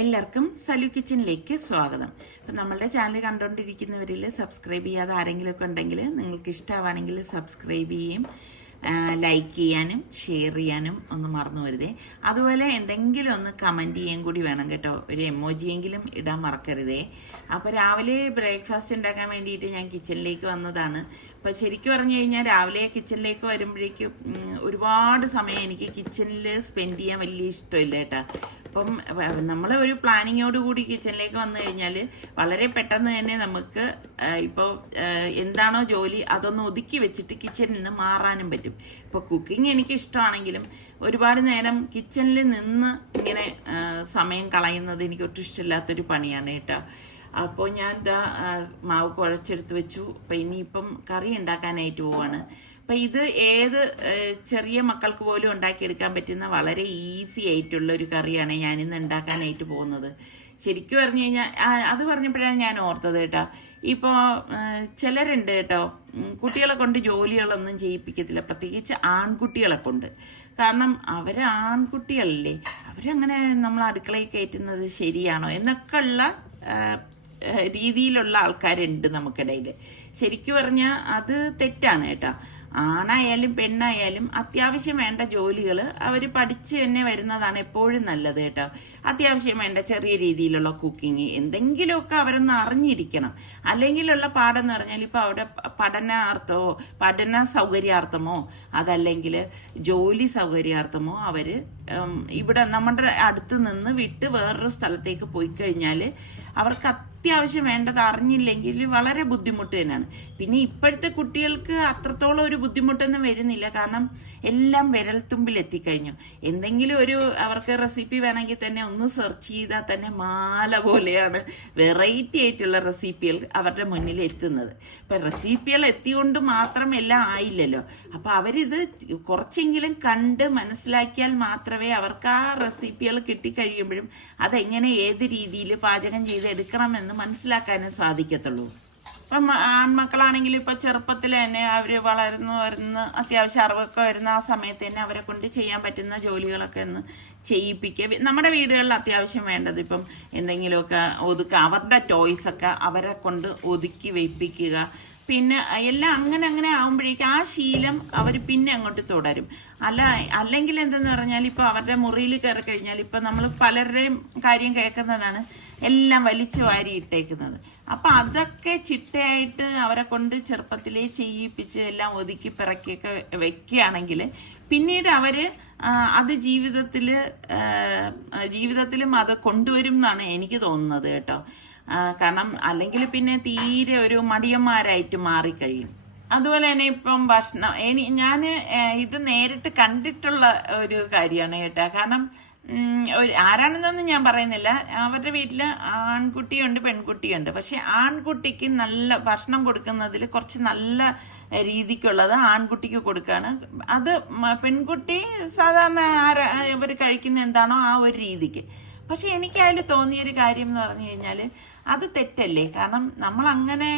എല്ലാവർക്കും സലു കിച്ചണിലേക്ക് സ്വാഗതം. ഇപ്പം നമ്മളുടെ ചാനൽ കണ്ടുകൊണ്ടിരിക്കുന്നവരിൽ സബ്സ്ക്രൈബ് ചെയ്യാതെ ആരെങ്കിലുമൊക്കെ ഉണ്ടെങ്കിൽ നിങ്ങൾക്ക് ഇഷ്ടമാണെങ്കിൽ സബ്സ്ക്രൈബ് ചെയ്യുകയും ലൈക്ക് ചെയ്യാനും ഷെയർ ചെയ്യാനും ഒന്നും മറന്നു വരുതേ. അതുപോലെ എന്തെങ്കിലും ഒന്ന് കമൻറ്റ് ചെയ്യാൻ കൂടി വേണം കേട്ടോ. ഒരു എമോജിയെങ്കിലും ഇടാൻ മറക്കരുതേ. അപ്പോൾ രാവിലെ ബ്രേക്ക്ഫാസ്റ്റ് ഉണ്ടാക്കാൻ വേണ്ടിയിട്ട് ഞാൻ കിച്ചണിലേക്ക് വന്നതാണ്. അപ്പോൾ ശരിക്കും പറഞ്ഞു കഴിഞ്ഞാൽ രാവിലെ കിച്ചണിലേക്ക് വരുമ്പോഴേക്കും ഒരുപാട് സമയം എനിക്ക് കിച്ചണിൽ സ്പെൻഡ് ചെയ്യാൻ വലിയ ഇഷ്ടമില്ല കേട്ടോ. അപ്പം നമ്മൾ ഒരു പ്ലാനിങ്ങോട് കൂടി കിച്ചണിലേക്ക് വന്നു കഴിഞ്ഞാൽ വളരെ പെട്ടെന്ന് തന്നെ നമുക്ക് ഇപ്പോൾ എന്താണോ ജോലി അതൊന്ന് ഒതുക്കി വെച്ചിട്ട് കിച്ചണിൽ നിന്ന് മാറാനും പറ്റും. ഇപ്പോൾ കുക്കിംഗ് എനിക്ക് ഇഷ്ടമാണെങ്കിലും ഒരുപാട് നേരം കിച്ചണിൽ നിന്ന് ഇങ്ങനെ സമയം കളയുന്നത് എനിക്ക് ഒട്ടും ഇഷ്ടമില്ലാത്തൊരു പണിയാണ് കേട്ടോ. അപ്പോൾ ഞാൻ ഇതാ മാവ് കുഴച്ചെടുത്ത് വെച്ചു. അപ്പം ഇനിയിപ്പം കറി ഉണ്ടാക്കാനായിട്ട് പോവാണ്. അപ്പം ഇത് ഏത് ചെറിയ മക്കൾക്ക് പോലും ഉണ്ടാക്കിയെടുക്കാൻ പറ്റുന്ന വളരെ ഈസി ആയിട്ടുള്ള ഒരു കറിയാണ് ഞാനിന്ന് ഉണ്ടാക്കാനായിട്ട് പോകുന്നത്. ശരിക്കും പറഞ്ഞു കഴിഞ്ഞാൽ അത് പറഞ്ഞപ്പോഴാണ് ഞാൻ ഓർത്തത് കേട്ടോ. ഇപ്പോൾ ചിലരുണ്ട് കേട്ടോ, കുട്ടികളെ കൊണ്ട് ജോലികളൊന്നും ചെയ്യിപ്പിക്കത്തില്ല, പ്രത്യേകിച്ച് ആൺകുട്ടികളെ കൊണ്ട്. കാരണം അവർ ആൺകുട്ടികളല്ലേ, അവരങ്ങനെ നമ്മൾ അടുക്കളയിൽ കയറ്റുന്നത് ശരിയാണോ എന്നൊക്കെ ഉള്ള രീതിയിലുള്ള ആൾക്കാരുണ്ട് നമുക്കിടയിൽ. ശരിക്കും പറഞ്ഞാൽ അത് തെറ്റാണ് കേട്ടോ. ആണായാലും പെണ്ണായാലും അത്യാവശ്യം വേണ്ട ജോലികൾ അവർ പഠിച്ച് തന്നെ വരുന്നതാണ് എപ്പോഴും നല്ലത് കേട്ടോ. അത്യാവശ്യം വേണ്ട ചെറിയ രീതിയിലുള്ള കുക്കിംഗ് എന്തെങ്കിലുമൊക്കെ അവരൊന്ന് അറിഞ്ഞിരിക്കണം. അല്ലെങ്കിലുള്ള പാടെന്ന് പറഞ്ഞാൽ ഇപ്പോൾ അവിടെ പഠന സൗകര്യാർത്ഥമോ അതല്ലെങ്കിൽ ജോലി സൗകര്യാർത്ഥമോ അവർ ഇവിടെ നമ്മുടെ അടുത്ത് നിന്ന് വിട്ട് വേറൊരു സ്ഥലത്തേക്ക് പോയി കഴിഞ്ഞാൽ അവർക്ക് അത്യാവശ്യം വേണ്ടത് അറിഞ്ഞില്ലെങ്കിൽ വളരെ ബുദ്ധിമുട്ട് തന്നെയാണ്. പിന്നെ ഇപ്പോഴത്തെ കുട്ടികൾക്ക് അത്രത്തോളം ഒരു ബുദ്ധിമുട്ടൊന്നും വരുന്നില്ല, കാരണം എല്ലാം വിരൽത്തുമ്പിൽ എത്തിക്കഴിഞ്ഞു. എന്തെങ്കിലും ഒരു അവർക്ക് റെസിപ്പി വേണമെങ്കിൽ തന്നെ ഒന്ന് സെർച്ച് ചെയ്താൽ തന്നെ മാല പോലെയാണ് വെറൈറ്റി ആയിട്ടുള്ള റെസിപ്പികൾ അവരുടെ മുന്നിൽ എത്തുന്നത്. ഇപ്പം റെസിപ്പികൾ എത്തിക്കൊണ്ട് മാത്രം എല്ലാം ആയില്ലല്ലോ. അപ്പം അവരിത് കുറച്ചെങ്കിലും കണ്ട് മനസ്സിലാക്കിയാൽ മാത്രമേ അവർക്ക് ആ റെസിപ്പികൾ കിട്ടിക്കഴിയുമ്പോഴും അതെങ്ങനെ ഏത് രീതിയിൽ പാചകം ചെയ്തെടുക്കണമെന്ന് മനസ്സിലാക്കാനും സാധിക്കത്തുള്ളൂ. ഇപ്പം ആൺമക്കളാണെങ്കിൽ ഇപ്പൊ ചെറുപ്പത്തിൽ തന്നെ അവർ വളർന്ന് അത്യാവശ്യം അറിവൊക്കെ വരുന്ന ആ സമയത്ത് തന്നെ അവരെ കൊണ്ട് ചെയ്യാൻ പറ്റുന്ന ജോലികളൊക്കെ ഒന്ന് ചെയ്യിപ്പിക്കുക. നമ്മുടെ വീടുകളിൽ അത്യാവശ്യം വേണ്ടത് ഇപ്പം എന്തെങ്കിലുമൊക്കെ ഒതുക്കുക, അവരുടെ ടോയ്സൊക്കെ അവരെ കൊണ്ട് ഒതുക്കി വെപ്പിക്കുക. പിന്നെ എല്ലാം അങ്ങനെ ആകുമ്പോഴേക്കും ആ ശീലം അവർ പിന്നെ അങ്ങോട്ട് തുടരും. അല്ലെങ്കിൽ എന്തെന്ന് പറഞ്ഞാൽ ഇപ്പൊ അവരുടെ മുറിയിൽ കയറി കഴിഞ്ഞാൽ ഇപ്പൊ നമ്മൾ പലരുടെയും കാര്യം കേൾക്കുന്നതാണ്, എല്ലാം വലിച്ചു വാരി ഇട്ടേക്കുന്നത്. അപ്പൊ അതൊക്കെ ചിട്ടയായിട്ട് അവരെ കൊണ്ട് ചെറുപ്പത്തിലേ ചെയ്യിപ്പിച്ച് എല്ലാം ഒതുക്കി പിറക്കിയൊക്കെ വെക്കുകയാണെങ്കിൽ പിന്നീട് അവര് അത് ജീവിതത്തിലും അത് കൊണ്ടുവരും എന്നാണ് എനിക്ക് തോന്നുന്നത് കേട്ടോ. കാരണം അല്ലെങ്കിൽ പിന്നെ തീരെ ഒരു മടിയന്മാരായിട്ട് മാറിക്കഴിയും. അതുപോലെ തന്നെ ഇപ്പം ഞാൻ ഇത് നേരിട്ട് കണ്ടിട്ടുള്ള ഒരു കാര്യമാണ് കേട്ടോ. കാരണം ആരാണെന്നൊന്നും ഞാൻ പറയുന്നില്ല, അവരുടെ വീട്ടിൽ ആൺകുട്ടിയുണ്ട് പെൺകുട്ടിയുണ്ട്. പക്ഷെ ആൺകുട്ടിക്ക് നല്ല ഭക്ഷണം കൊടുക്കുന്നതിൽ കുറച്ച് നല്ല രീതിക്കുള്ളത് ആൺകുട്ടിക്ക് കൊടുക്കുകയാണ്. അത് പെൺകുട്ടി സാധാരണ ഇവർ കഴിക്കുന്ന എന്താണോ ആ ഒരു രീതിക്ക്. പക്ഷെ എനിക്ക് അതിൽ തോന്നിയൊരു കാര്യം എന്ന് പറഞ്ഞു കഴിഞ്ഞാൽ അത് തെറ്റല്ലേ. കാരണം നമ്മൾ അങ്ങനെ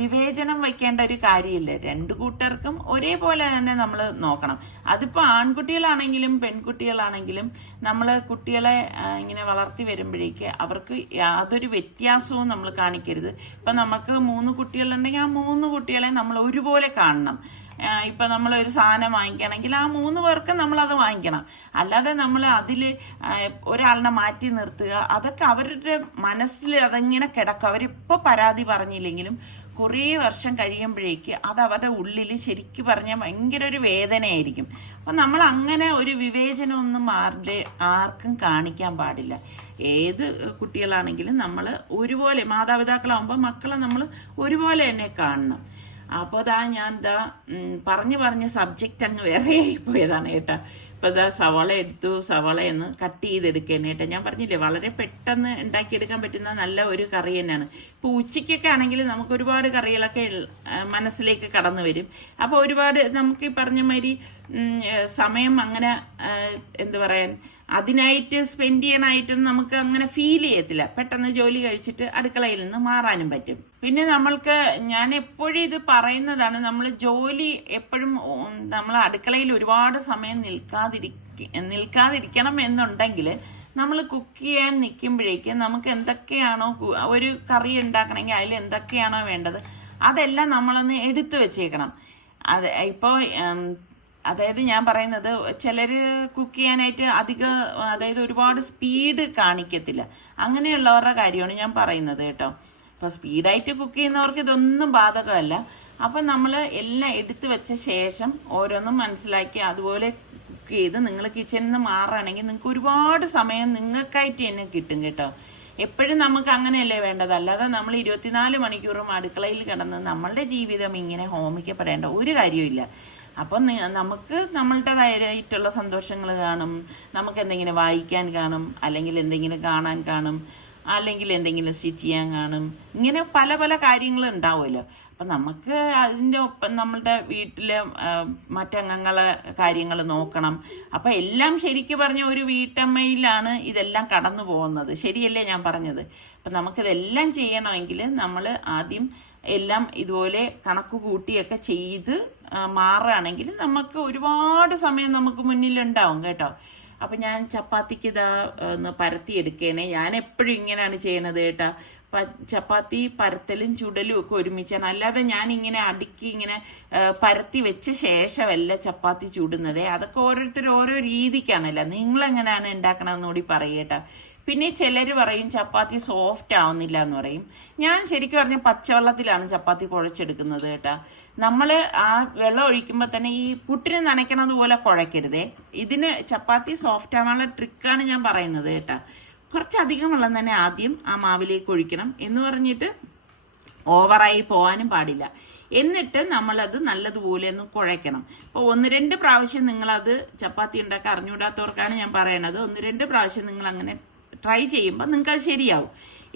വിവേചനം വയ്ക്കേണ്ട ഒരു കാര്യമില്ല. രണ്ടു കൂട്ടർക്കും ഒരേപോലെ തന്നെ നമ്മൾ നോക്കണം. അതിപ്പോൾ ആൺകുട്ടികളാണെങ്കിലും പെൺകുട്ടികളാണെങ്കിലും നമ്മൾ കുട്ടികളെ ഇങ്ങനെ വളർത്തി വരുമ്പോഴേക്ക് അവർക്ക് യാതൊരു വ്യത്യാസവും നമ്മൾ കാണിക്കരുത്. ഇപ്പം നമുക്ക് 3 കുട്ടികളുണ്ടെങ്കിൽ ആ 3 കുട്ടികളെ നമ്മൾ ഒരുപോലെ കാണണം. ഇപ്പം നമ്മളൊരു സാധനം വാങ്ങിക്കണമെങ്കിൽ ആ 3 പേർക്ക് നമ്മളത് വാങ്ങിക്കണം. അല്ലാതെ നമ്മൾ അതിൽ ഒരാളിനെ മാറ്റി നിർത്തുക, അതൊക്കെ അവരുടെ മനസ്സിൽ അതങ്ങനെ കിടക്കും. അവരിപ്പോൾ പരാതി പറഞ്ഞില്ലെങ്കിലും കുറേ വർഷം കഴിയുമ്പോഴേക്ക് അത് അവരുടെ ഉള്ളിൽ ശരിക്കും പറഞ്ഞാൽ ഭയങ്കര ഒരു വേദനയായിരിക്കും. അപ്പം നമ്മൾ അങ്ങനെ ഒരു വിവേചനമൊന്നും ആർക്കും കാണിക്കാൻ പാടില്ല. ഏത് കുട്ടികളാണെങ്കിലും നമ്മൾ ഒരുപോലെ, മാതാപിതാക്കളാകുമ്പോൾ മക്കളെ നമ്മൾ ഒരുപോലെ തന്നെ കാണണം. അപ്പോൾ ഞാൻ പറഞ്ഞ് സബ്ജക്റ്റ് അങ്ങ് വേറെ ആയിപ്പോയതാണ് കേട്ടോ. ഇപ്പോൾ സവാള എടുത്തു, സവാളയൊന്ന് കട്ട് ചെയ്തെടുക്കുകയാണ് കേട്ടോ. ഞാൻ പറഞ്ഞില്ലേ വളരെ പെട്ടെന്ന് ഉണ്ടാക്കിയെടുക്കാൻ പറ്റുന്ന നല്ല ഒരു കറി തന്നെയാണ്. ഇപ്പോൾ ഉച്ചയ്ക്കൊക്കെ ആണെങ്കിൽ നമുക്ക് ഒരുപാട് കറികളൊക്കെ മനസ്സിലേക്ക് കടന്നു വരും. അപ്പോൾ ഒരുപാട് നമുക്ക് ഈ പറഞ്ഞ മാതിരി സമയം അങ്ങനെ എന്ത് പറയാൻ അതിനായിട്ട് സ്പെൻഡ് ചെയ്യണമായിട്ടൊന്നും നമുക്ക് അങ്ങനെ ഫീൽ ചെയ്യത്തില്ല. പെട്ടെന്ന് ജോലി കഴിച്ചിട്ട് അടുക്കളയിൽ നിന്ന് മാറാനും പറ്റും. പിന്നെ ഞാൻ എപ്പോഴും ഇത് പറയുന്നതാണ്, നമ്മൾ ജോലി എപ്പോഴും നമ്മൾ അടുക്കളയിൽ ഒരുപാട് സമയം നിൽക്കാതിരിക്കണം എന്നുണ്ടെങ്കിൽ നമ്മൾ കുക്ക് ചെയ്യാൻ നിൽക്കുമ്പോഴേക്ക് നമുക്ക് എന്തൊക്കെയാണോ ഒരു കറി ഉണ്ടാക്കണമെങ്കിൽ അതിൽ എന്തൊക്കെയാണോ വേണ്ടത് അതെല്ലാം നമ്മളൊന്ന് എടുത്തു വെച്ചേക്കണം. അത് ഇപ്പോൾ അതായത് ഞാൻ പറയുന്നത് ചിലർ കുക്ക് ചെയ്യാനായിട്ട് അതായത് ഒരുപാട് സ്പീഡ് കാണിക്കത്തില്ല. അങ്ങനെയുള്ളവരുടെ കാര്യമാണ് ഞാൻ പറയുന്നത് കേട്ടോ. അപ്പോൾ സ്പീഡായിട്ട് കുക്ക് ചെയ്യുന്നവർക്ക് ഇതൊന്നും ബാധകമല്ല. അപ്പം നമ്മൾ എല്ലാം എടുത്തു വെച്ച ശേഷം ഓരോന്നും മനസ്സിലാക്കി അതുപോലെ കുക്ക് ചെയ്ത് നിങ്ങൾ കിച്ചണിൽ നിന്ന് മാറുകയാണെങ്കിൽ നിങ്ങൾക്ക് ഒരുപാട് സമയം നിങ്ങൾക്കായിട്ട് തന്നെ കിട്ടും കേട്ടോ. എപ്പോഴും നമുക്ക് അങ്ങനെയല്ലേ വേണ്ടത്. അല്ലാതെ നമ്മൾ 24 മണിക്കൂറും അടുക്കളയിൽ കിടന്ന് നമ്മളുടെ ജീവിതം ഇങ്ങനെ ഹോമിക്കപ്പെടേണ്ട ഒരു കാര്യമില്ല. അപ്പം നമുക്ക് നമ്മളുടേതായിട്ടുള്ള സന്തോഷങ്ങൾ കാണും, നമുക്ക് എന്തെങ്കിലും വായിക്കാൻ കാണും, അല്ലെങ്കിൽ എന്തെങ്കിലും കാണാൻ കാണും, അല്ലെങ്കിൽ എന്തെങ്കിലും സ്റ്റിച്ച് ചെയ്യാൻ കാണും. ഇങ്ങനെ പല പല കാര്യങ്ങൾ ഉണ്ടാവുമല്ലോ. അപ്പം നമുക്ക് അതിൻ്റെ ഒപ്പം നമ്മളുടെ വീട്ടിലെ മറ്റംഗങ്ങളെ കാര്യങ്ങൾ നോക്കണം. അപ്പം എല്ലാം ശരിക്കും പറഞ്ഞ ഒരു വീട്ടമ്മയിലാണ് ഇതെല്ലാം കടന്നു പോകുന്നത്. ശരിയല്ലേ ഞാൻ പറഞ്ഞത്? അപ്പം നമുക്കിതെല്ലാം ചെയ്യണമെങ്കിൽ നമ്മൾ ആദ്യം എല്ലാം ഇതുപോലെ കണക്ക് കൂട്ടിയൊക്കെ ചെയ്ത് മാറുകയാണെങ്കിൽ നമുക്ക് ഒരുപാട് സമയം നമുക്ക് മുന്നിലുണ്ടാവും കേട്ടോ. അപ്പം ഞാൻ ചപ്പാത്തിക്ക് ഇതാ ഒന്ന് പരത്തിയെടുക്കണേ. ഞാൻ എപ്പോഴും ഇങ്ങനെയാണ് ചെയ്യണത് കേട്ടോ. ചപ്പാത്തി പരത്തലും ചുടലും ഒക്കെ ഒരുമിച്ചാണ്. അല്ലാതെ ഞാൻ ഇങ്ങനെ അടുക്കി ഇങ്ങനെ പരത്തി വെച്ച ശേഷമല്ല ചപ്പാത്തി ചുടുന്നത്. അതൊക്കെ ഓരോരുത്തർ ഓരോ രീതിക്കാണല്ലോ. നിങ്ങളെങ്ങനെയാണ് ഉണ്ടാക്കണമെന്ന് കൂടി പറയട്ടോ. പിന്നെ ചിലർ പറയും ചപ്പാത്തി സോഫ്റ്റ് ആവുന്നില്ല എന്ന് പറയും. ഞാൻ ശരിക്കും പറഞ്ഞ പച്ചവെള്ളത്തിലാണ് ചപ്പാത്തി കുഴച്ചെടുക്കുന്നത് കേട്ടോ. നമ്മൾ ആ വെള്ളം ഒഴിക്കുമ്പോൾ തന്നെ ഈ പുട്ടിന് നനയ്ക്കണത് പോലെ കുഴക്കരുതേ. ഇതിന് ചപ്പാത്തി സോഫ്റ്റ് ആവാനുള്ള ട്രിക്കാണ് ഞാൻ പറയുന്നത് കേട്ടോ. കുറച്ചധികം വെള്ളം തന്നെ ആദ്യം ആ മാവിലേക്ക് ഒഴിക്കണം. എന്ന് പറഞ്ഞിട്ട് ഓവറായി പോകാനും പാടില്ല. എന്നിട്ട് നമ്മളത് നല്ലതുപോലെ ഒന്ന് കുഴയ്ക്കണം. അപ്പോൾ 1-2 പ്രാവശ്യം നിങ്ങളത് ചപ്പാത്തി ഉണ്ടാക്കാൻ അറിഞ്ഞുകൂടാത്തവർക്കാണ് ഞാൻ പറയണത്. 1-2 പ്രാവശ്യം നിങ്ങൾ അങ്ങനെ ട്രൈ ചെയ്യുമ്പോൾ നിങ്ങൾക്ക് അത് ശരിയാവും.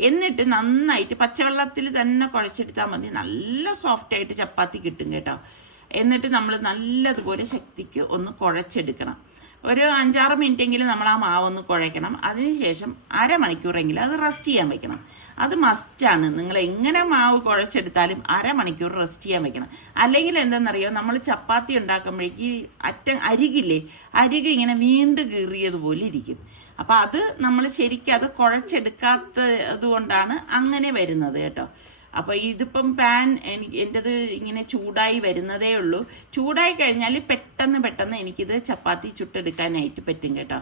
എന്നിട്ട് നന്നായിട്ട് പച്ചവെള്ളത്തിൽ തന്നെ കുഴച്ചെടുത്താൽ മതി. നല്ല സോഫ്റ്റായിട്ട് ചപ്പാത്തി കിട്ടും കേട്ടോ. എന്നിട്ട് നമ്മൾ നല്ലതുപോലെ ശക്തിക്ക് ഒന്ന് കുഴച്ചെടുക്കണം. ഒരു 5-6 മിനിറ്റെങ്കിലും നമ്മൾ ആ മാവൊന്ന് കുഴയ്ക്കണം. അതിനുശേഷം അരമണിക്കൂറെങ്കിലും അത് റെസ്റ്റ് ചെയ്യാൻ വെക്കണം. അത് മസ്റ്റാണ്. നിങ്ങൾ എങ്ങനെ മാവ് കുഴച്ചെടുത്താലും അരമണിക്കൂർ റെസ്റ്റ് ചെയ്യാൻ വെക്കണം. അല്ലെങ്കിൽ എന്താണെന്നറിയോ, നമ്മൾ ചപ്പാത്തി ഉണ്ടാക്കുമ്പോഴേക്ക് അരികില്ലേ, അരിക് ഇങ്ങനെ വീണ്ടും കീറിയതുപോലെ ഇരിക്കും. അപ്പം അത് നമ്മൾ ശരിക്കും അത് കുഴച്ചെടുക്കാത്തത് കൊണ്ടാണ് അങ്ങനെ വരുന്നത് കേട്ടോ. അപ്പോൾ ഇതിപ്പം പാൻ എൻ്റെത് ഇങ്ങനെ ചൂടായി വരുന്നതേ ഉള്ളൂ. ചൂടായി കഴിഞ്ഞാൽ പെട്ടെന്ന് എനിക്കിത് ചപ്പാത്തി ചുട്ടെടുക്കാനായിട്ട് പറ്റും കേട്ടോ.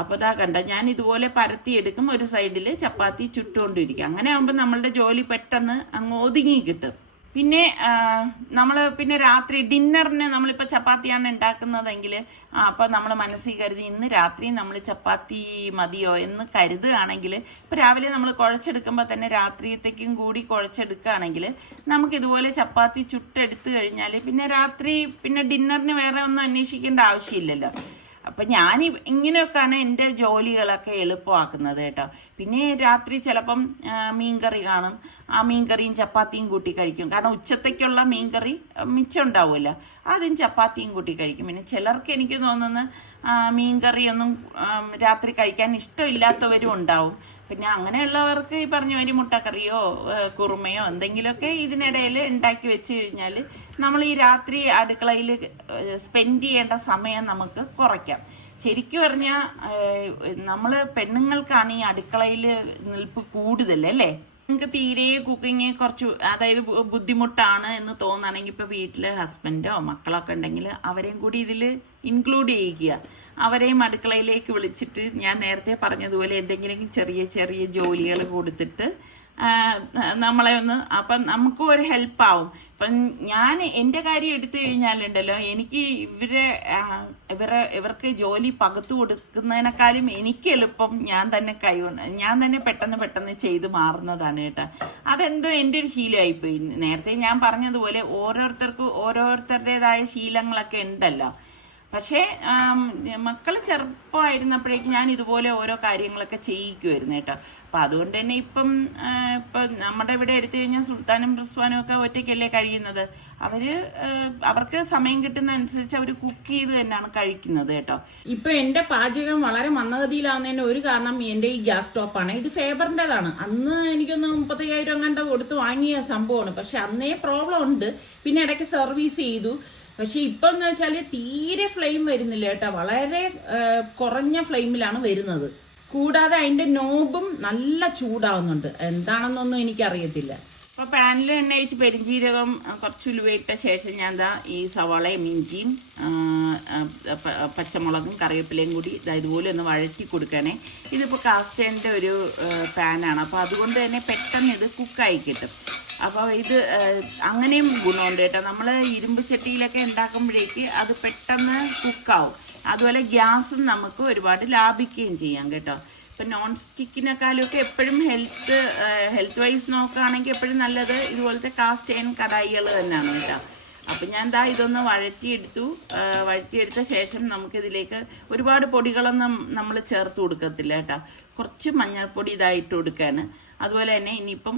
അപ്പോൾ ഇതാ കണ്ട, ഞാൻ ഇതുപോലെ പരത്തിയെടുക്കും. ഒരു സൈഡിൽ ചപ്പാത്തി ചുട്ടുകൊണ്ടിരിക്കും. അങ്ങനെ ആകുമ്പോൾ നമ്മളുടെ ജോലി പെട്ടെന്ന് അങ്ങ് ഒതുങ്ങി കിട്ടും. പിന്നെ നമ്മൾ രാത്രി ഡിന്നറിന് നമ്മളിപ്പോൾ ചപ്പാത്തിയാണ് ഉണ്ടാക്കുന്നതെങ്കിൽ അപ്പോൾ നമ്മൾ മനസ്സിൽ കരുതി ഇന്ന് രാത്രി നമ്മൾ ചപ്പാത്തി മതിയോ എന്ന് കരുതുകയാണെങ്കിൽ, ഇപ്പോൾ രാവിലെ നമ്മൾ കുഴച്ചെടുക്കുമ്പോൾ തന്നെ രാത്രിയത്തേക്കും കൂടി കുഴച്ചെടുക്കുകയാണെങ്കിൽ നമുക്കിതുപോലെ ചപ്പാത്തി ചുട്ടെടുത്ത് കഴിഞ്ഞാൽ പിന്നെ രാത്രി ഡിന്നറിന് വേറെ ഒന്നും അന്വേഷിക്കേണ്ട ആവശ്യമില്ലല്ലോ. അപ്പം ഞാൻ ഇങ്ങനെയൊക്കെയാണ് എൻ്റെ ജോലികളൊക്കെ എളുപ്പമാക്കുന്നത് കേട്ടോ. പിന്നെ രാത്രി ചിലപ്പം മീൻകറി കാണും. ആ മീൻകറിയും ചപ്പാത്തിയും കൂട്ടി കഴിക്കും. കാരണം ഉച്ചത്തേക്കുള്ള മീൻകറി മിച്ചം ഉണ്ടാവുമല്ലോ, അതും ചപ്പാത്തിയും കൂട്ടി കഴിക്കും. പിന്നെ ചിലർക്ക് എനിക്ക് തോന്നുന്നു മീൻകറിയൊന്നും രാത്രി കഴിക്കാൻ ഇഷ്ടമില്ലാത്തവരും ഉണ്ടാവും. പിന്നെ അങ്ങനെയുള്ളവർക്ക് ഈ പറഞ്ഞ ഒരു മുട്ടക്കറിയോ കുറുമയോ എന്തെങ്കിലുമൊക്കെ ഇതിനിടയിൽ ഉണ്ടാക്കി വെച്ച് കഴിഞ്ഞാൽ നമ്മൾ ഈ രാത്രി അടുക്കളയിൽ സ്പെൻഡ് ചെയ്യേണ്ട സമയം നമുക്ക് കുറയ്ക്കാം. ശരിക്കും പറഞ്ഞാൽ നമ്മൾ പെണ്ണുങ്ങൾക്കാണ് ഈ അടുക്കളയിൽ നിൽപ്പ് കൂടുതലല്ലേ. നിങ്ങൾക്ക് തീരെ കുക്കിങ് കുറച്ച് അതായത് ബുദ്ധിമുട്ടാണ് എന്ന് തോന്നുകയാണെങ്കിൽ ഇപ്പോൾ വീട്ടിൽ ഹസ്ബൻഡോ മക്കളൊക്കെ ഉണ്ടെങ്കിൽ അവരെയും കൂടി ഇതിൽ ഇൻക്ലൂഡ് ചെയ്യിക്കുക. അവരെയും അടുക്കളയിലേക്ക് വിളിച്ചിട്ട് ഞാൻ നേരത്തെ പറഞ്ഞതുപോലെ എന്തെങ്കിലും ചെറിയ ജോലികൾ കൊടുത്തിട്ട് നമ്മളെ ഒന്ന് അപ്പം നമുക്കും ഒരു ഹെൽപ്പാവും. ഇപ്പം ഞാൻ എൻ്റെ കാര്യം എടുത്തു കഴിഞ്ഞാലുണ്ടല്ലോ, എനിക്ക് ഇവർക്ക് ജോലി പകുത്തു കൊടുക്കുന്നതിനേക്കാളും എനിക്ക് എളുപ്പം ഞാൻ തന്നെ പെട്ടെന്ന് ചെയ്ത് മാറുന്നതാണ് കേട്ടോ. അതെന്തോ എൻ്റെ ഒരു ശീലമായിപ്പോയി. നേരത്തെ ഞാൻ പറഞ്ഞതുപോലെ ഓരോരുത്തർക്കും ഓരോരുത്തരുടേതായ ശീലങ്ങളൊക്കെ ഉണ്ടല്ലോ. പക്ഷേ മക്കൾ ചെറുപ്പമായിരുന്നപ്പോഴേക്കും ഞാൻ ഇതുപോലെ ഓരോ കാര്യങ്ങളൊക്കെ ചെയ്യിക്കുമായിരുന്നു കേട്ടോ. അപ്പം അതുകൊണ്ട് തന്നെ ഇപ്പം നമ്മുടെ ഇവിടെ എടുത്തു കഴിഞ്ഞാൽ സുൽത്താനും റിസ്വാനും ഒക്കെ ഒറ്റയ്ക്കല്ലേ കഴിയുന്നത്. അവർക്ക് സമയം കിട്ടുന്ന അനുസരിച്ച് അവർ കുക്ക് ചെയ്ത് തന്നെയാണ് കഴിക്കുന്നത് കേട്ടോ. ഇപ്പൊ എന്റെ പാചകം വളരെ മന്ദഗതിയിലാവുന്നതിന്റെ ഒരു കാരണം എന്റെ ഈ ഗ്യാസ് സ്റ്റോപ്പാണ്. ഇത് ഫേബറിൻ്റെതാണ്. അന്ന് എനിക്കൊന്ന് 35,000 കണ്ട കൊടുത്ത് വാങ്ങിയ സംഭവമാണ്. പക്ഷെ അന്നേ പ്രോബ്ലം ഉണ്ട്. പിന്നെ ഇടയ്ക്ക് സർവീസ് ചെയ്തു. പക്ഷെ ഇപ്പം എന്ന് വെച്ചാൽ തീരെ ഫ്ലെയിം വരുന്നില്ല കേട്ടോ. വളരെ കുറഞ്ഞ ഫ്ലെയിമിലാണ് വരുന്നത്. കൂടാതെ അതിന്റെ നോബും നല്ല ചൂടാവുന്നുണ്ട്, എന്താണെന്നൊന്നും എനിക്കറിയത്തില്ല. അപ്പോൾ പാനിൽ എണ്ണ ഒഴിച്ച് പെരിഞ്ജീരകം കുറച്ച് ഉലുവയിട്ട ശേഷം ഞാൻ എന്താ ഈ സവാളയും ഇഞ്ചിയും പച്ചമുളകും കറിവേപ്പിലയും കൂടി ഇതുപോലെ ഒന്ന് വഴറ്റി കൊടുക്കണേ. ഇതിപ്പോൾ കാസ്റ്റേണിൻ്റെ ഒരു പാനാണ്, അപ്പോൾ അതുകൊണ്ട് തന്നെ പെട്ടെന്ന് ഇത് കുക്കായി കിട്ടും. അപ്പോൾ ഇത് അങ്ങനെയും ഗുണമുണ്ട് കേട്ടോ. നമ്മൾ ഇരുമ്പ് ചട്ടിയിലൊക്കെ ഉണ്ടാക്കുമ്പോഴേക്ക് അത് പെട്ടെന്ന് കുക്കാവും. അതുപോലെ ഗ്യാസും നമുക്ക് ഒരുപാട് ലാഭിക്കുകയും ചെയ്യാം കേട്ടോ. ഇപ്പം നോൺ സ്റ്റിക്കിനെക്കാളുമൊക്കെ എപ്പോഴും ഹെൽത്ത് വൈസ് നോക്കുകയാണെങ്കിൽ എപ്പോഴും നല്ലത് ഇതുപോലത്തെ കാസ്റ്റ് അയൺ കടായികൾ തന്നെയാണ് കേട്ടോ. അപ്പം ഞാൻ എന്താ ഇതൊന്ന് വഴറ്റിയെടുത്ത ശേഷം നമുക്കിതിലേക്ക് ഒരുപാട് പൊടികളൊന്നും നമ്മൾ ചേർത്ത് കൊടുക്കത്തില്ല കേട്ടോ. കുറച്ച് മഞ്ഞൾപ്പൊടി ഇതായിട്ട് കൊടുക്കുകയാണ്. അതുപോലെ തന്നെ ഇനിയിപ്പം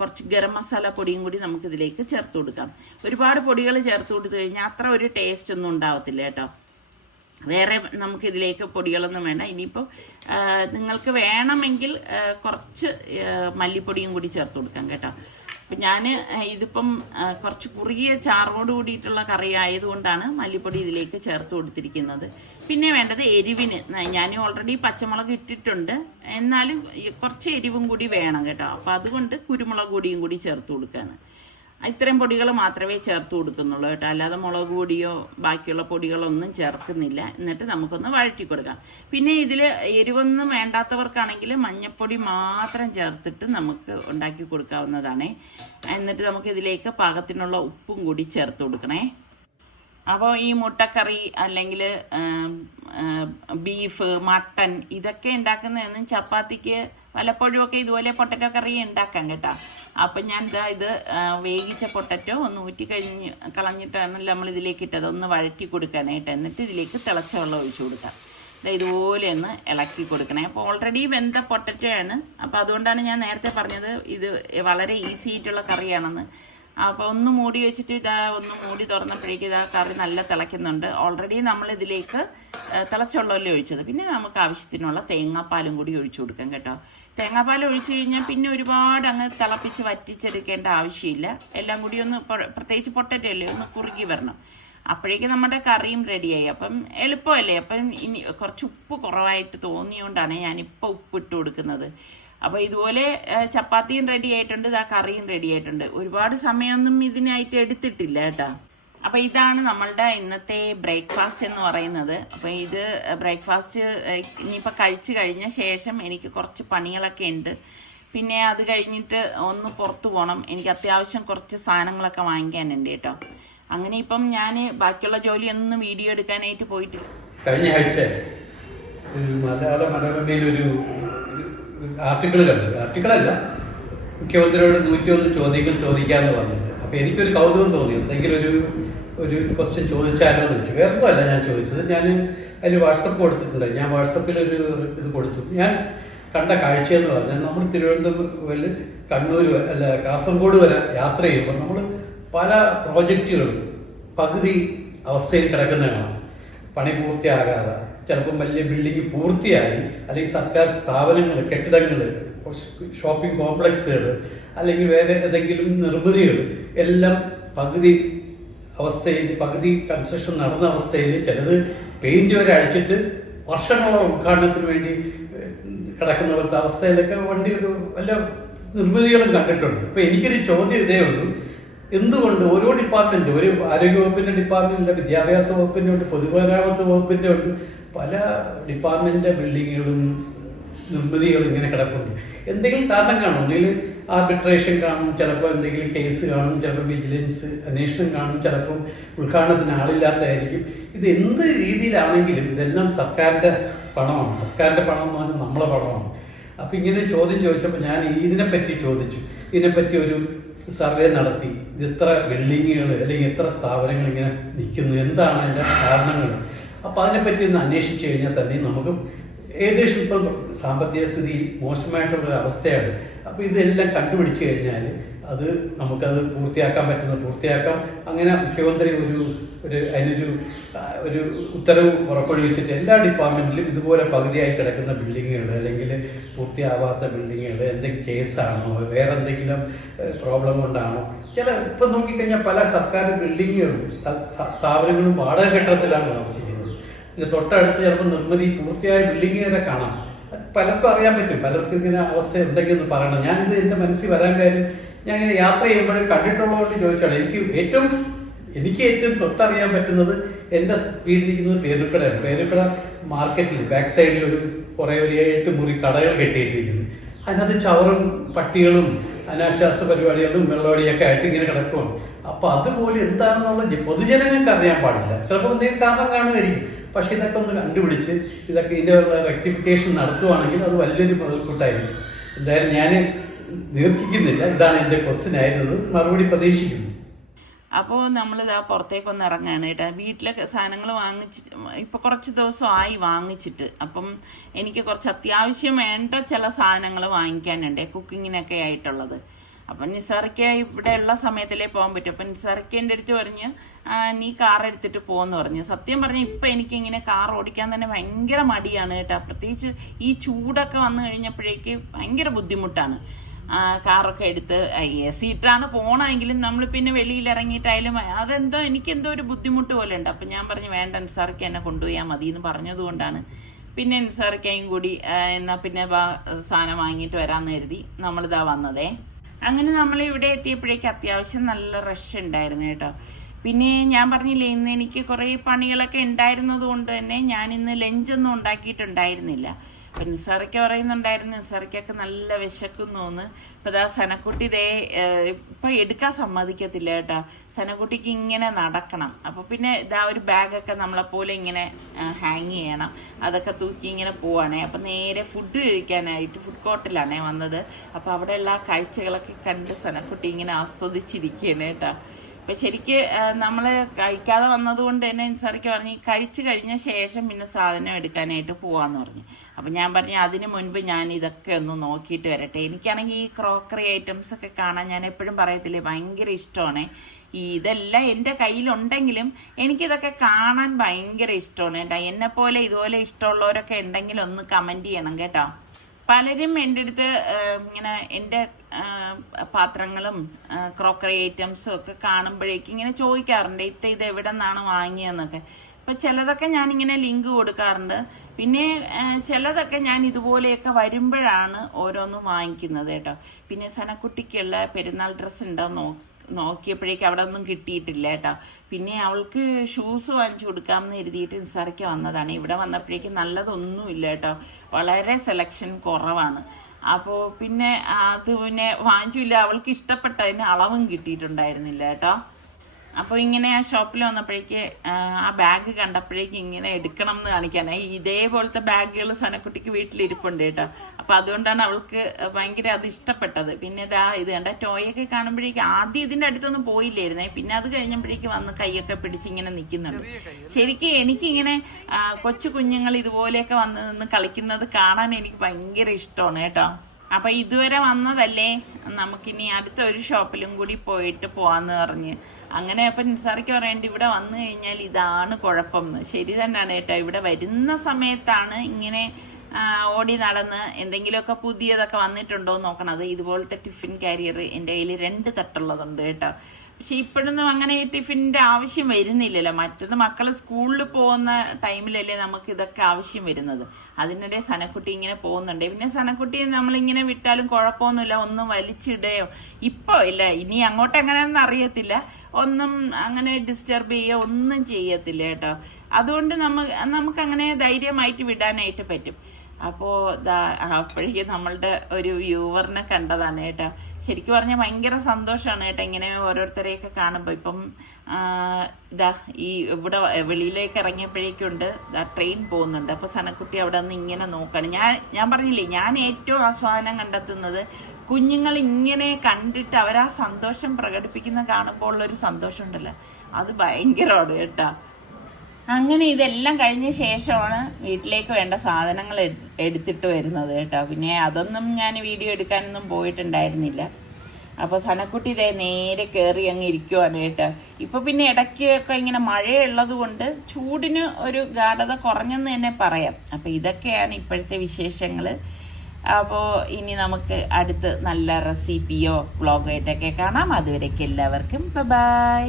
കുറച്ച് ഗരം മസാല പൊടിയും കൂടി നമുക്കിതിലേക്ക് ചേർത്ത് കൊടുക്കാം. ഒരുപാട് പൊടികൾ ചേർത്ത് കൊടുത്തു കഴിഞ്ഞാൽ അത്ര ഒരു ടേസ്റ്റ് ഒന്നും ഉണ്ടാവത്തില്ല കേട്ടോ. വേറെ നമുക്കിതിലേക്ക് പൊടികളൊന്നും വേണ്ട. ഇനിയിപ്പോൾ നിങ്ങൾക്ക് വേണമെങ്കിൽ കുറച്ച് മല്ലിപ്പൊടിയും കൂടി ചേർത്ത് കൊടുക്കാം കേട്ടോ. അപ്പം ഞാൻ ഇതിപ്പം കുറച്ച് കുറുകിയ ചാറോട് കൂടിയിട്ടുള്ള കറി ആയതുകൊണ്ടാണ് മല്ലിപ്പൊടി ഇതിലേക്ക് ചേർത്ത് കൊടുത്തിരിക്കുന്നത്. പിന്നെ വേണ്ടത് എരിവിന് ഞാൻ ഓൾറെഡി പച്ചമുളക് ഇട്ടിട്ടുണ്ട്, എന്നാലും കുറച്ച് എരിവും കൂടി വേണം കേട്ടോ. അപ്പോൾ അതുകൊണ്ട് കുരുമുളക് പൊടിയും കൂടി ചേർത്ത് കൊടുക്കുകയാണ്. ഇത്രയും പൊടികൾ മാത്രമേ ചേർത്ത് കൊടുക്കുന്നുള്ളൂ കേട്ടോ, അല്ലാതെ മുളക് പൊടിയോ ബാക്കിയുള്ള പൊടികളൊന്നും ചേർക്കുന്നില്ല. എന്നിട്ട് നമുക്കൊന്ന് വഴറ്റി കൊടുക്കാം. പിന്നെ ഇതിൽ എരിവൊന്നും വേണ്ടാത്തവർക്കാണെങ്കിൽ മഞ്ഞൾപ്പൊടി മാത്രം ചേർത്തിട്ട് നമുക്ക് ഉണ്ടാക്കി കൊടുക്കാവുന്നതാണ്. എന്നിട്ട് നമുക്ക് ഇതിലേക്ക് പാകത്തിനുള്ള ഉപ്പും കൂടി ചേർത്ത് കൊടുക്കണേ. അപ്പോൾ ഈ മുട്ടക്കറി അല്ലെങ്കിൽ ബീഫ്, മട്ടൺ ഇതൊക്കെ ഉണ്ടാക്കുന്നതെന്നും ചപ്പാത്തിക്ക് വല്ലപ്പോഴുമൊക്കെ ഇതുപോലെ പൊട്ടറ്റോ കറി ഉണ്ടാക്കാം കേട്ടോ. അപ്പം ഞാൻ ഇത് വേവിച്ച പൊട്ടറ്റോ ഒന്ന് കളഞ്ഞിട്ടാണ് നമ്മൾ ഇതിലേക്ക് ഇട്ടത്. ഒന്ന് വഴറ്റി കൊടുക്കാനായിട്ട്. എന്നിട്ട് ഇതിലേക്ക് തിളച്ച വെള്ളം ഒഴിച്ചു കൊടുക്കാം. ഇതുപോലെ ഒന്ന് ഇളക്കി കൊടുക്കണേ. അപ്പോൾ ഓൾറെഡി വെന്ത പൊട്ടറ്റോ ആണ്, അപ്പോൾ അതുകൊണ്ടാണ് ഞാൻ നേരത്തെ പറഞ്ഞത് ഇത് വളരെ ഈസി ആയിട്ടുള്ള കറിയാണെന്ന്. അപ്പോൾ ഒന്ന് മൂടി വെച്ചിട്ട് ഒന്ന് മൂടി തുറന്നപ്പോഴേക്കും കറി നല്ല തിളയ്ക്കുന്നുണ്ട്. ഓൾറെഡി നമ്മളിതിലേക്ക് തിളച്ച വെള്ളമല്ലേ ഒഴിച്ചത്. പിന്നെ നമുക്ക് ആവശ്യത്തിനുള്ള തേങ്ങാപ്പാലും കൂടി ഒഴിച്ചു കൊടുക്കാം കേട്ടോ. തേങ്ങാപ്പാൽ ഒഴിച്ചു കഴിഞ്ഞാൽ പിന്നെ ഒരുപാട് അങ്ങ് തിളപ്പിച്ച് വറ്റിച്ചെടുക്കേണ്ട ആവശ്യമില്ല. എല്ലാം കൂടി ഒന്ന് പ്രത്യേകിച്ച് പൊട്ടറ്റോ അല്ലേ ഒന്ന് കുറുകി വരണം. അപ്പോഴേക്കും നമ്മുടെ കറിയും റെഡിയായി. അപ്പം എളുപ്പമല്ലേ. അപ്പം ഇനി കുറച്ച് ഉപ്പ് കുറവായിട്ട് തോന്നിയോണ്ടാണ് ഞാനിപ്പോൾ ഉപ്പിട്ട് കൊടുക്കുന്നത്. അപ്പോൾ ഇതുപോലെ ചപ്പാത്തിയും റെഡി ആയിട്ടുണ്ട്, കറിയും റെഡി ആയിട്ടുണ്ട്. ഒരുപാട് സമയമൊന്നും ഇതിനായിട്ട് എടുത്തിട്ടില്ല കേട്ടോ. അപ്പോൾ ഇതാണ് നമ്മളുടെ ഇന്നത്തെ ബ്രേക്ക്ഫാസ്റ്റ് എന്ന് പറയുന്നത്. അപ്പോൾ ഇത് ബ്രേക്ക്ഫാസ്റ്റ് ഇനിയിപ്പോൾ കഴിച്ചു കഴിഞ്ഞ ശേഷം എനിക്ക് കുറച്ച് പണികളൊക്കെ ഉണ്ട്. പിന്നെ അത് കഴിഞ്ഞിട്ട് ഒന്ന് പുറത്തു പോകണം. എനിക്ക് അത്യാവശ്യം കുറച്ച് സാധനങ്ങളൊക്കെ വാങ്ങിക്കാനുണ്ട് കേട്ടോ. അങ്ങനെ ഇപ്പം ഞാൻ ബാക്കിയുള്ള ജോലിയൊന്നും വീഡിയോ എടുക്കാനായിട്ട് പോയിട്ടില്ല. കഴിഞ്ഞ ആഴ്ച മനോരമയിലൊരു ആർട്ടിക്കിൾ കണ്ടു. ആർട്ടിക്കിളല്ല, മുഖ്യമന്ത്രിയോട് 101 ചോദ്യങ്ങൾ ചോദിക്കാമെന്ന് പറഞ്ഞിട്ട്. അപ്പോൾ എനിക്കൊരു കൗതുകം തോന്നി, എന്തെങ്കിലും ഒരു ക്വസ്റ്റ്യൻ ചോദിച്ചാലോ എന്ന് ചോദിച്ചു. വേറൊന്നും അല്ല ഞാൻ ചോദിച്ചത്. ഞാൻ അതിൽ വാട്സപ്പ് കൊടുത്തിട്ടുണ്ട്. ഞാൻ വാട്സപ്പിലൊരു ഇത് കൊടുത്തു. ഞാൻ കണ്ട കാഴ്ചയെന്ന് പറഞ്ഞാൽ നമ്മൾ തിരുവനന്തപുരം കണ്ണൂർ കാസർഗോഡ് വരെ യാത്ര ചെയ്യുമ്പോൾ നമ്മൾ പല പ്രോജക്റ്റുകളും പകുതി അവസ്ഥയിൽ കിടക്കുന്ന കാണാം. പണി പൂർത്തിയാകാതെ, ചിലപ്പം വലിയ ബിൽഡിംഗ് പൂർത്തിയായി, അല്ലെങ്കിൽ സർക്കാർ സ്ഥാപനങ്ങൾ, കെട്ടിടങ്ങൾ, ഷോപ്പിംഗ് കോംപ്ലക്സുകൾ, അല്ലെങ്കിൽ വേറെ ഏതെങ്കിലും നിർമ്മിതികൾ എല്ലാം പകുതി അവസ്ഥയിൽ, പകുതി കൺസ്ട്രക്ഷൻ നടന്ന അവസ്ഥയിൽ, ചിലത് പെയിന്റ് വരെ അടിച്ചിട്ട് വർഷങ്ങളോളം ഉദ്ഘാടനത്തിന് വേണ്ടി കിടക്കുന്ന പോലത്തെ അവസ്ഥയിലൊക്കെ വല്ല നിർമ്മിതികളും കണ്ടിട്ടുണ്ട്. അപ്പോൾ എനിക്കൊരു ചോദ്യം ഇതേ ഉള്ളൂ, എന്തുകൊണ്ട് ഓരോ ഡിപ്പാർട്ട്മെന്റ്, ഒരു ആരോഗ്യവകുപ്പിന്റെ ഡിപ്പാർട്ട്മെന്റ്, വിദ്യാഭ്യാസ വകുപ്പിന്റെ ഉണ്ട്, പൊതുമരാമത്ത് വകുപ്പിന്റെ ഉണ്ട്, പല ഡിപ്പാർട്ട്മെന്റിന്റെ ബിൽഡിങ്ങുകളും നിർമ്മിതികളും ഇങ്ങനെ കിടപ്പുണ്ട്. എന്തെങ്കിലും കാരണം കാണും. ഒന്നുകിൽ ആർബിട്രേഷൻ കാണും, ചിലപ്പോൾ എന്തെങ്കിലും കേസ് കാണും, ചിലപ്പോൾ വിജിലൻസ് അന്വേഷണം കാണും, ചിലപ്പോൾ ഉദ്ഘാടനത്തിന് ആളില്ലാത്തതായിരിക്കും. ഇത് എന്ത് രീതിയിലാണെങ്കിലും ഇതെല്ലാം സർക്കാരിന്റെ പണമാണ്. സർക്കാരിന്റെ പണം എന്ന് പറഞ്ഞാൽ നമ്മളെ പണമാണ്. അപ്പം ഇങ്ങനെ ചോദ്യം ചോദിച്ചപ്പോൾ ഞാൻ ഇതിനെപ്പറ്റി ചോദിച്ചു. ഇതിനെപ്പറ്റി ഒരു സർവേ നടത്തി, ഇത് എത്ര ബിൽഡിങ്ങുകൾ അല്ലെങ്കിൽ എത്ര സ്ഥാപനങ്ങൾ ഇങ്ങനെ നിൽക്കുന്നു, എന്താണ് അതിൻ്റെ കാരണങ്ങൾ. അപ്പം അതിനെപ്പറ്റി ഒന്ന് അന്വേഷിച്ച് കഴിഞ്ഞാൽ തന്നെ നമുക്ക് ഏകദേശം ഇപ്പം സാമ്പത്തിക സ്ഥിതി മോശമായിട്ടുള്ളൊരു അവസ്ഥയാണ്. അപ്പോൾ ഇതെല്ലാം കണ്ടുപിടിച്ച് കഴിഞ്ഞാൽ അത് നമുക്കത് പൂർത്തിയാക്കാൻ പറ്റുന്നത് പൂർത്തിയാക്കാം. അങ്ങനെ മുഖ്യമന്ത്രി അതിനൊരു ഉത്തരവ് പുറപ്പെടുവിച്ചിട്ട് എല്ലാ ഡിപ്പാർട്ട്മെന്റിലും ഇതുപോലെ പകുതിയായി കിടക്കുന്ന ബിൽഡിങ്ങുകൾ അല്ലെങ്കിൽ പൂർത്തിയാവാത്ത ബിൽഡിങ്ങുകൾ എന്തെങ്കിലും കേസാണോ, വേറെ എന്തെങ്കിലും പ്രോബ്ലം കൊണ്ടാണോ, ഇപ്പം നോക്കിക്കഴിഞ്ഞാൽ പല സർക്കാർ ബിൽഡിങ്ങുകളും സ്ഥാപനങ്ങളും വാടക കെട്ടിടത്തിലാണ് താമസിക്കുന്നത്. പിന്നെ തൊട്ടടുത്ത് ചിലപ്പോൾ നിർമ്മിതി പൂർത്തിയായ ബിൽഡിംഗ് വരെ കാണാം. പലർക്കും അറിയാൻ പറ്റും, പലർക്കും ഇങ്ങനെ അവസ്ഥ എന്തെങ്കിലും ഒന്ന് പറയണം. ഞാനിത് എൻ്റെ മനസ്സിൽ വരാൻ കാര്യം ഞാൻ ഇങ്ങനെ യാത്ര ചെയ്യുമ്പോഴും കണ്ടിട്ടുള്ളതുകൊണ്ട് ചോദിച്ചാണ്. എനിക്ക് ഏറ്റവും തൊട്ടറിയാൻ പറ്റുന്നത് എൻ്റെ വീട്ടിലിരിക്കുന്നത് പേരുക്കടയാണ്. പേരുക്കട മാർക്കറ്റിൽ ബാക്ക് സൈഡിൽ ഒരു 7 മുറി കടകൾ കെട്ടിയിട്ടിരിക്കുന്നു. അതിനകത്ത് ചവറും പട്ടികളും അനാശാസ്ത്ര പരിപാടികളും വെള്ളവടിയൊക്കെ ആയിട്ട് ഇങ്ങനെ കിടക്കുവാണ്. അപ്പൊ അതുപോലെ എന്താണെന്നുള്ളത് പൊതുജനങ്ങൾക്ക് അറിയാൻ പാടില്ല. ചിലപ്പോൾ എന്തെങ്കിലും കാരണം കാണുമായിരിക്കും. പക്ഷെ ഇതൊക്കെ ഒന്ന് കണ്ടുപിടിച്ച് ഇതിൻ്റെ റെക്ടിഫിക്കേഷൻ നടത്തുവാണെങ്കിൽ അത് വലിയൊരു മുതൽക്കൂട്ടായിരിക്കും. എന്തായാലും ഞാൻ ദീർഘിക്കുന്നില്ല. ഇതാണ് എൻ്റെ ക്വസ്റ്റ്യൻ ആയിരുന്നത്. മറുപടി പ്രതീക്ഷിക്കുന്നു. അപ്പോൾ നമ്മളിതാ പുറത്തേക്കൊന്ന് ഇറങ്ങുകയാണ് കേട്ടോ. വീട്ടിലെ സാധനങ്ങൾ ഇപ്പോൾ കുറച്ച് ദിവസമായി വാങ്ങിച്ചിട്ട്. അപ്പം എനിക്ക് കുറച്ച് അത്യാവശ്യം വേണ്ട ചില സാധനങ്ങൾ വാങ്ങിക്കാനുണ്ട്, കുക്കിങ്ങിനൊക്കെ ആയിട്ടുള്ളത്. അപ്പം നിസാറിക്ക് ഇവിടെ ഉള്ള സമയത്തിലേ പോകാൻ പറ്റും. അപ്പം നിസാറിക്ക് എൻ്റെ അടുത്ത് പറഞ്ഞ് നീ കാർ എടുത്തിട്ട് പോകുമെന്ന് പറഞ്ഞു. സത്യം പറഞ്ഞാൽ ഇപ്പം എനിക്കിങ്ങനെ കാർ ഓടിക്കാൻ തന്നെ ഭയങ്കര മടിയാണ് കേട്ടോ. പ്രത്യേകിച്ച് ഈ ചൂടൊക്കെ വന്നു കഴിഞ്ഞപ്പോഴേക്ക് ഭയങ്കര ബുദ്ധിമുട്ടാണ്. കാറൊക്കെ എടുത്ത് AC ഇട്ടാണ് പോകണമെങ്കിലും നമ്മൾ പിന്നെ വെളിയിൽ ഇറങ്ങിയിട്ടായാലും അതെന്തോ എനിക്കെന്തോ ഒരു ബുദ്ധിമുട്ട് പോലെ ഉണ്ട്. അപ്പം ഞാൻ പറഞ്ഞു വേണ്ട, നിസാറിക്ക് എന്നെ കൊണ്ടുപോയാൽ മതി എന്ന് പറഞ്ഞതുകൊണ്ടാണ് പിന്നെ നിസാറിക്കയും കൂടി എന്നാൽ പിന്നെ സാധനം വാങ്ങിയിട്ട് വരാമെന്ന് കരുതി നമ്മളിതാ വന്നതേ. അങ്ങനെ നമ്മൾ ഇവിടെ എത്തിയപ്പോഴേക്ക് അത്യാവശ്യം നല്ല റഷ് ഉണ്ടായിരുന്നു കേട്ടോ. പിന്നെ ഞാൻ പറഞ്ഞില്ലേ, ഇന്ന് എനിക്ക് കുറേ പണികളൊക്കെ ഉണ്ടായിരുന്നത് കൊണ്ട് തന്നെ ഞാൻ ഇന്ന് ലഞ്ചൊന്നും ഉണ്ടാക്കിയിട്ടുണ്ടായിരുന്നില്ല. അപ്പം നിസാറിക്ക പറയുന്നുണ്ടായിരുന്നു നിസാറിക്കൊക്കെ നല്ല വിശക്കുന്നു എന്ന്. ഇപ്പം ഇതാ സനക്കുട്ടി ഇപ്പം എടുക്കാൻ സമ്മതിക്കത്തില്ല കേട്ടോ. സനക്കുട്ടിക്ക് ഇങ്ങനെ നടക്കണം. അപ്പോൾ പിന്നെ ഇതാ ഒരു ബാഗൊക്കെ നമ്മളെപ്പോലെ ഇങ്ങനെ ഹാങ് ചെയ്യണം. അതൊക്കെ തൂക്കി ഇങ്ങനെ പോവാണേ. അപ്പം നേരെ ഫുഡ് കഴിക്കാനായിട്ട് ഫുഡ് കോർട്ടിലാണേ വന്നത്. അപ്പോൾ അവിടെയുള്ള കാഴ്ചകളൊക്കെ കണ്ട് സനക്കുട്ടി ഇങ്ങനെ ആസ്വദിച്ചിരിക്കുകയാണ് കേട്ടോ. അപ്പം ശരിക്ക് നമ്മൾ കഴിക്കാതെ വന്നതുകൊണ്ട് തന്നെ നിസാറിക്ക് പറഞ്ഞ് കഴിച്ചു കഴിഞ്ഞ ശേഷം പിന്നെ സാധനം എടുക്കാനായിട്ട് പോവാന്ന് പറഞ്ഞു. അപ്പം ഞാൻ പറഞ്ഞു അതിന് മുൻപ് ഞാൻ ഇതൊക്കെ ഒന്ന് നോക്കിയിട്ട് വരട്ടെ. എനിക്കാണെങ്കിൽ ഈ ക്രോക്കറി ഐറ്റംസ് ഒക്കെ കാണാൻ ഞാൻ എപ്പോഴും പറയത്തില്ലേ ഭയങ്കര ഇഷ്ടമാണ്. ഇതെല്ലാം എൻ്റെ കയ്യിലുണ്ടെങ്കിലും എനിക്കിതൊക്കെ കാണാൻ ഭയങ്കര ഇഷ്ടമാണ് കേട്ടോ. എന്നെപ്പോലെ ഇതുപോലെ ഇഷ്ടമുള്ളവരൊക്കെ ഉണ്ടെങ്കിൽ ഒന്ന് കമൻറ്റ് ചെയ്യണം കേട്ടോ. പലരും എൻ്റെ അടുത്ത് ഇങ്ങനെ എൻ്റെ പാത്രങ്ങളും ക്രോക്കറി ഐറ്റംസും ഒക്കെ കാണുമ്പോഴേക്കും ഇങ്ങനെ ചോദിക്കാറുണ്ട് ഇത് എവിടെ നിന്നാണ് വാങ്ങിയതെന്നൊക്കെ. അപ്പം ചിലതൊക്കെ ഞാനിങ്ങനെ ലിങ്ക് കൊടുക്കാറുണ്ട്. പിന്നെ ചിലതൊക്കെ ഞാൻ ഇതുപോലെയൊക്കെ വരുമ്പോഴാണ് ഓരോന്നും വാങ്ങിക്കുന്നത് കേട്ടോ. പിന്നെ സനക്കുട്ടിക്കുള്ള പെരുന്നാൾ ഡ്രസ്സ് ഉണ്ടോ നോക്കിയപ്പോഴേക്കും അവിടെ ഒന്നും കിട്ടിയിട്ടില്ല കേട്ടോ. പിന്നെ അവൾക്ക് ഷൂസ് വാങ്ങിച്ചു കൊടുക്കാമെന്ന് കരുതിയിട്ട് നിസാറിക്ക് വന്നതാണ്. ഇവിടെ വന്നപ്പോഴേക്കും നല്ലതൊന്നുമില്ല കേട്ടോ. വളരെ സെലക്ഷൻ കുറവാണ്. അപ്പോൾ പിന്നെ അത് പിന്നെ വാങ്ങിച്ചില്ല. അവൾക്ക് ഇഷ്ടപ്പെട്ടതിന് അളവും കിട്ടിയിട്ടുണ്ടായിരുന്നില്ല കേട്ടോ. അപ്പോൾ ഇങ്ങനെ ആ ഷോപ്പിൽ വന്നപ്പോഴേക്ക് ആ ബാഗ് കണ്ടപ്പോഴേക്ക് ഇങ്ങനെ എടുക്കണം എന്ന് കാണിക്കാനേ. ഇതേപോലത്തെ ബാഗുകൾ സനക്കുട്ടിക്ക് വീട്ടിലിരിപ്പുണ്ട് കേട്ടോ. അപ്പോൾ അതുകൊണ്ടാണ് അവൾക്ക് ഭയങ്കര അത് ഇഷ്ടപ്പെട്ടത്. പിന്നെ ഇത് കണ്ട ടോയൊക്കെ കാണുമ്പോഴേക്ക് ആദ്യം ഇതിൻ്റെ അടുത്തൊന്നും പോയില്ലായിരുന്നേ. പിന്നെ അത് കഴിഞ്ഞപ്പോഴേക്ക് വന്ന് കൈയൊക്കെ പിടിച്ച് ഇങ്ങനെ നിൽക്കുന്നുണ്ട്. ശരിക്കും എനിക്കിങ്ങനെ കൊച്ചു കുഞ്ഞുങ്ങൾ ഇതുപോലെയൊക്കെ വന്ന് നിന്ന് കളിക്കുന്നത് കാണാൻ എനിക്ക് ഭയങ്കര ഇഷ്ടമാണ് കേട്ടോ. അപ്പം ഇതുവരെ വന്നതല്ലേ, നമുക്കിനി അടുത്ത ഒരു ഷോപ്പിലും കൂടി പോയിട്ട് പോവാന്ന് പറഞ്ഞ് അങ്ങനെ. അപ്പം നിസാറിക്ക് പറയേണ്ടി ഇവിടെ വന്നു കഴിഞ്ഞാൽ ഇതാണ് കുഴപ്പം എന്ന്. ശരി തന്നെയാണ് കേട്ടോ. ഇവിടെ വരുന്ന സമയത്താണ് ഇങ്ങനെ ഓടി നടന്ന് എന്തെങ്കിലുമൊക്കെ പുതിയതൊക്കെ വന്നിട്ടുണ്ടോ എന്ന് നോക്കണത്. ഇതുപോലത്തെ ടിഫിൻ കാരിയർ എൻ്റെ കയ്യിൽ 2 തട്ടുള്ളതുണ്ട് കേട്ടോ. പക്ഷെ ഇപ്പോഴൊന്നും അങ്ങനെ ടിഫിൻ്റെ ആവശ്യം വരുന്നില്ലല്ലോ. മറ്റത് മക്കൾ സ്കൂളിൽ പോകുന്ന ടൈമിലല്ലേ നമുക്ക് ഇതൊക്കെ ആവശ്യം വരുന്നത്. അതിനിടെ സനക്കുട്ടി ഇങ്ങനെ പോകുന്നുണ്ട്. പിന്നെ സനക്കുട്ടിയെ നമ്മളിങ്ങനെ വിട്ടാലും കുഴപ്പമൊന്നുമില്ല, ഒന്നും വലിച്ചിടുകയോ ഇപ്പോൾ ഇല്ല. ഇനി അങ്ങോട്ട് എങ്ങനെയാണെന്ന് അറിയത്തില്ല. ഒന്നും അങ്ങനെ ഡിസ്റ്റർബ് ചെയ്യുകയോ ഒന്നും ചെയ്യത്തില്ല കേട്ടോ. അതുകൊണ്ട് നമുക്കങ്ങനെ ധൈര്യമായിട്ട് വിടാനായിട്ട് പറ്റും. അപ്പോൾ അപ്പോഴേക്കും നമ്മളുടെ ഒരു വ്യൂവറിനെ കണ്ടതാണ് കേട്ടോ. ശരിക്കും പറഞ്ഞാൽ ഭയങ്കര സന്തോഷമാണ് കേട്ടോ ഇങ്ങനെ ഓരോരുത്തരെയൊക്കെ കാണുമ്പോൾ. ഇപ്പം ഈ ഇവിടെ വെളിയിലേക്ക് ഇറങ്ങിയപ്പോഴേക്കുണ്ട് ട്രെയിൻ പോകുന്നുണ്ട്. അപ്പോൾ സനക്കുട്ടി അവിടെ നിന്ന് ഇങ്ങനെ നോക്കുകയാണ്. ഞാൻ പറഞ്ഞില്ലേ, ഞാൻ ഏറ്റവും ആസ്വാദനം കണ്ടെത്തുന്നത് കുഞ്ഞുങ്ങൾ ഇങ്ങനെ കണ്ടിട്ട് അവരാ സന്തോഷം പ്രകടിപ്പിക്കുന്ന കാണുമ്പോൾ ഉള്ളൊരു സന്തോഷം ഉണ്ടല്ലോ, അത് ഭയങ്കരമാണ് കേട്ടോ. അങ്ങനെ ഇതെല്ലാം കഴിഞ്ഞ ശേഷമാണ് വീട്ടിലേക്ക് വേണ്ട സാധനങ്ങൾ എടുത്തിട്ട് വരുന്നത് കേട്ടോ. പിന്നെ അതൊന്നും ഞാൻ വീഡിയോ എടുക്കാനൊന്നും പോയിട്ടുണ്ടായിരുന്നില്ല. അപ്പോൾ സനക്കുട്ടി നേരെ കയറി അങ്ങ് ഇരിക്കുവാണ് കേട്ടോ. ഇപ്പോൾ പിന്നെ ഇടയ്ക്കൊക്കെ ഇങ്ങനെ മഴയുള്ളത് കൊണ്ട് ചൂടിന് ഒരു ഗാഢത കുറഞ്ഞെന്ന് തന്നെ പറയാം. അപ്പോൾ ഇതൊക്കെയാണ് ഇപ്പോഴത്തെ വിശേഷങ്ങൾ. അപ്പോൾ ഇനി നമുക്ക് അടുത്ത് നല്ല റെസിപ്പിയോ വ്ളോഗായിട്ടൊക്കെ കാണാം. അതുവരേക്കും എല്ലാവർക്കും ബൈ.